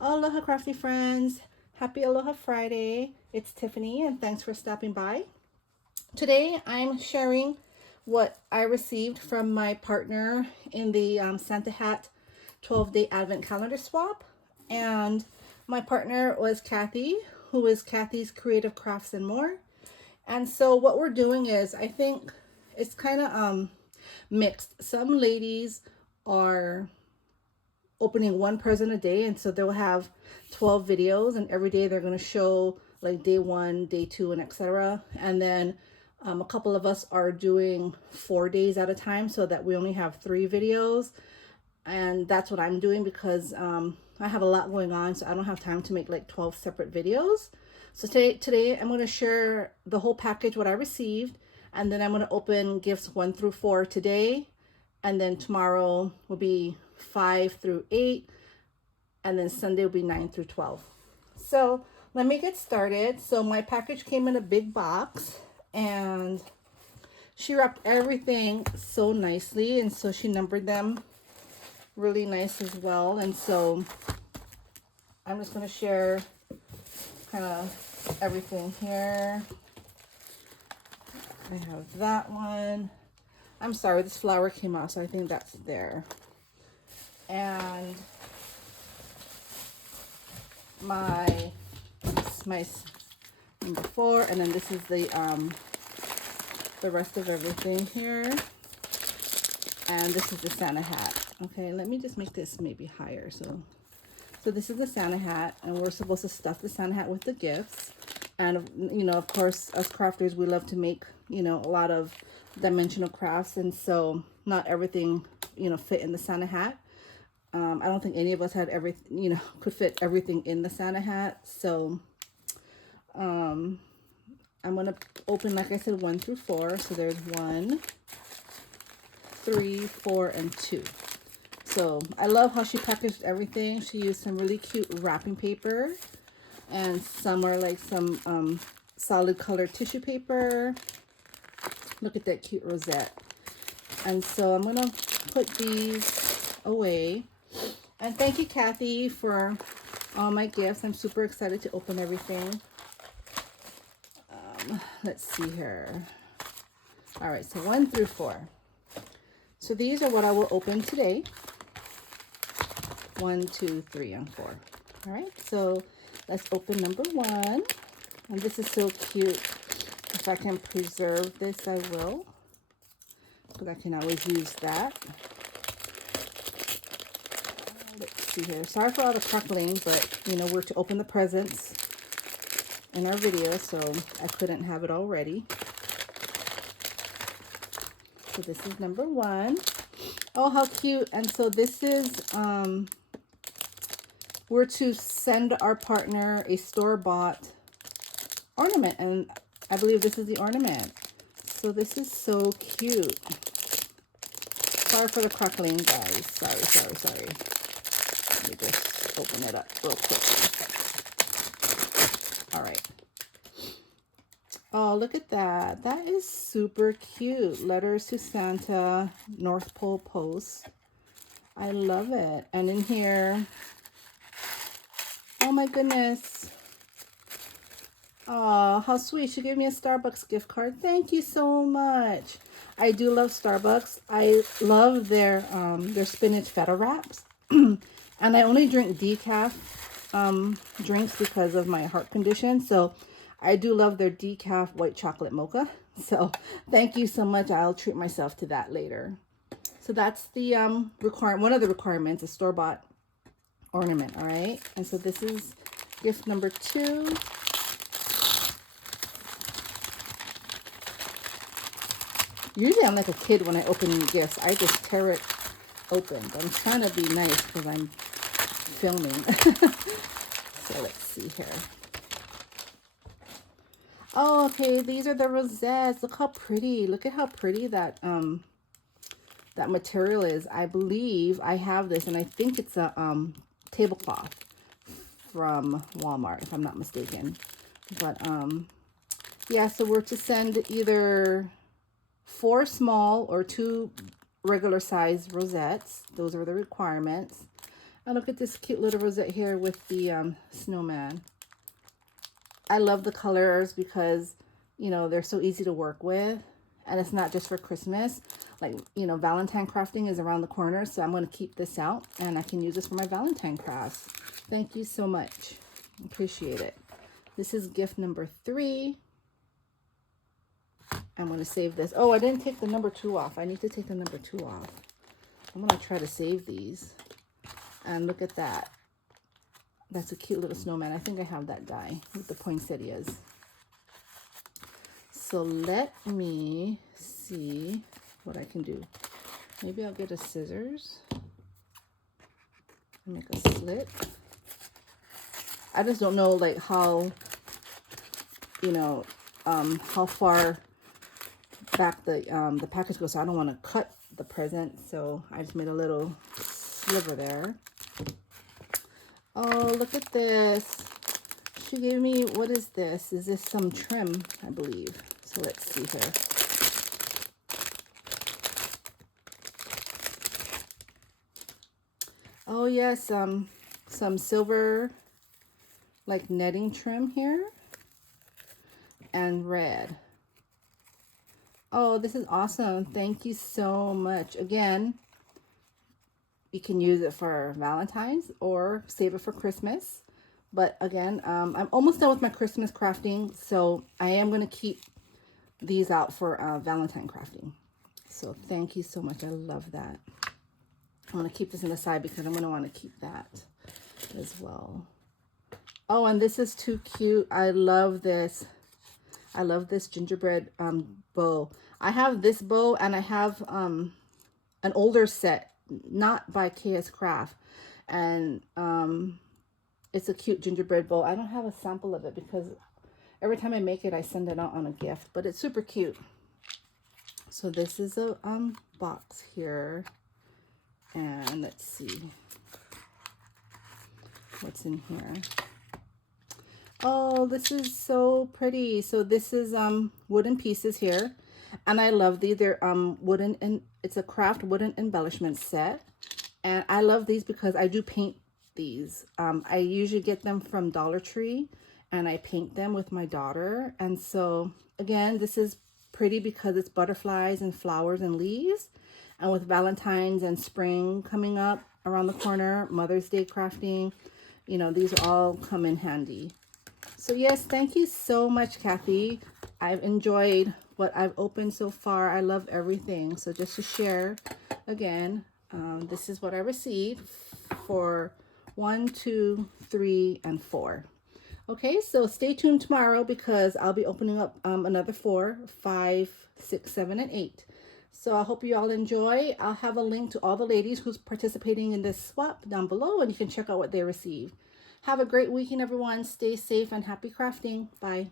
Aloha crafty friends. Happy Aloha Friday. It's Tiffany and thanks for stopping by. Today I'm sharing what I received from my partner in the Santa Hat 12-day Advent calendar swap. And my partner was Cathy, who is Cathy's Creative Crafts and More. And so what we're doing is, I think it's kind of mixed. Some ladies are opening one present a day, and so they'll have 12 videos, and every day they're going to show like day 1, day 2, and etc. And then a couple of us are doing 4 days at a time, so that we only have 3 videos. And that's what I'm doing because I have a lot going on, so I don't have time to make like 12 separate videos. So today I'm going to share the whole package, what I received, and then I'm going to open gifts 1 through 4 today, and then tomorrow will be 5 through 8, and then Sunday will be 9 through 12. So let me get started. So my package came in a big box, and she wrapped everything so nicely, and so she numbered them really nice as well. And so I'm just going to share kind of everything here. I have that one. I'm sorry, this flower came out, so I think that's there. And my number 4, and then this is the rest of everything here. And this is the Santa hat. Okay, let me just make this maybe higher. So this is the Santa hat, and we're supposed to stuff the Santa hat with the gifts. And you know, of course, us crafters, we love to make, you know, a lot of dimensional crafts, and so not everything, you know, fit in the Santa hat. I don't think any of us had everything, you know, could fit everything in the Santa hat. So I'm gonna open, like I said, 1 through 4. So there's 1, 3, 4, and 2. So I love how she packaged everything. She used some really cute wrapping paper, and some are like some solid colored tissue paper. Look at that cute rosette. And so I'm gonna put these away. And thank you, Cathy, for all my gifts. I'm super excited to open everything. Let's see here. All right, so 1 through 4. So these are what I will open today. 1, 2, 3, and 4. All right, so let's open number 1. And this is so cute. If I can preserve this, I will, because I can always use that. Let's see here. Sorry for all the crackling, but you know, we're to open the presents in our video, so I couldn't have it all ready. So this is number 1. Oh, how cute. And so this is we're to send our partner a store-bought ornament, and I believe this is the ornament. So this is so cute. Sorry for the crackling, guys. Sorry. Let me just open it up real quick. All right. Oh, look at that. That is super cute. Letters to Santa, North Pole Post. I love it. And in here, oh my goodness. Oh, how sweet. She gave me a Starbucks gift card. Thank you so much. I do love Starbucks. I love their spinach feta wraps. And I only drink decaf drinks because of my heart condition. So I do love their decaf white chocolate mocha. So thank you so much. I'll treat myself to that later. So that's the one of the requirements, a store-bought ornament. All right. And so this is gift number 2. Usually I'm like a kid when I open gifts. I just tear it open. But I'm trying to be nice because I'm filming. So let's see here. Oh, okay. These are the rosettes. Look how pretty. Look at how pretty that that material is. I believe I have this, and I think it's a tablecloth from Walmart, if I'm not mistaken. But yeah, so we're to send either 4 small or 2 regular size rosettes. Those are the requirements. Oh, look at this cute little rosette here with the snowman. I love the colors because, you know, they're so easy to work with. And it's not just for Christmas. Like, you know, Valentine crafting is around the corner. So I'm going to keep this out and I can use this for my Valentine crafts. Thank you so much. Appreciate it. This is gift number 3. I'm going to save this. Oh, I didn't take the number 2 off. I need to take the number 2 off. I'm going to try to save these. And look at that. That's a cute little snowman. I think I have that die with the poinsettias. So let me see what I can do. Maybe I'll get a scissors and make a slit. I just don't know like how, you know, how far back the package goes. So I don't want to cut the present. So I just made a little sliver there. Oh, look at this. She gave me, what is this? Is this some trim, I believe? So let's see here. Oh yes, some silver like netting trim here and red. Oh, this is awesome. Thank you so much. Again, you can use it for Valentine's or save it for Christmas. But again, I'm almost done with my Christmas crafting, so I am going to keep these out for Valentine crafting. So thank you so much. I love that. I'm going to keep this in the side because I'm going to want to keep that as well. Oh, and this is too cute. I love this. I love this gingerbread bow. I have this bow and I have an older set, not by kscraft, and it's a cute gingerbread bow. I don't have a sample of it because every time I make it, I send it out on a gift, but it's super cute. So this is a box here, and let's see what's in here. Oh, this is so pretty. So this is wooden pieces here, and I love these. They're wooden, and it's a craft wooden embellishment set, and I love these because I do paint these. I usually get them from Dollar Tree, and I paint them with my daughter. And so again, this is pretty because it's butterflies and flowers and leaves, and with Valentine's and spring coming up around the corner, Mother's Day crafting, you know, these all come in handy. So yes, thank you so much, Cathy. I've enjoyed what I've opened so far. I love everything. So just to share again, this is what I received for 1, 2, 3, and 4. Okay, so stay tuned tomorrow because I'll be opening up another 4, 5, 6, 7, and 8. So I hope you all enjoy. I'll have a link to all the ladies who's participating in this swap down below, and you can check out what they received. Have a great weekend, everyone. Stay safe and happy crafting. Bye.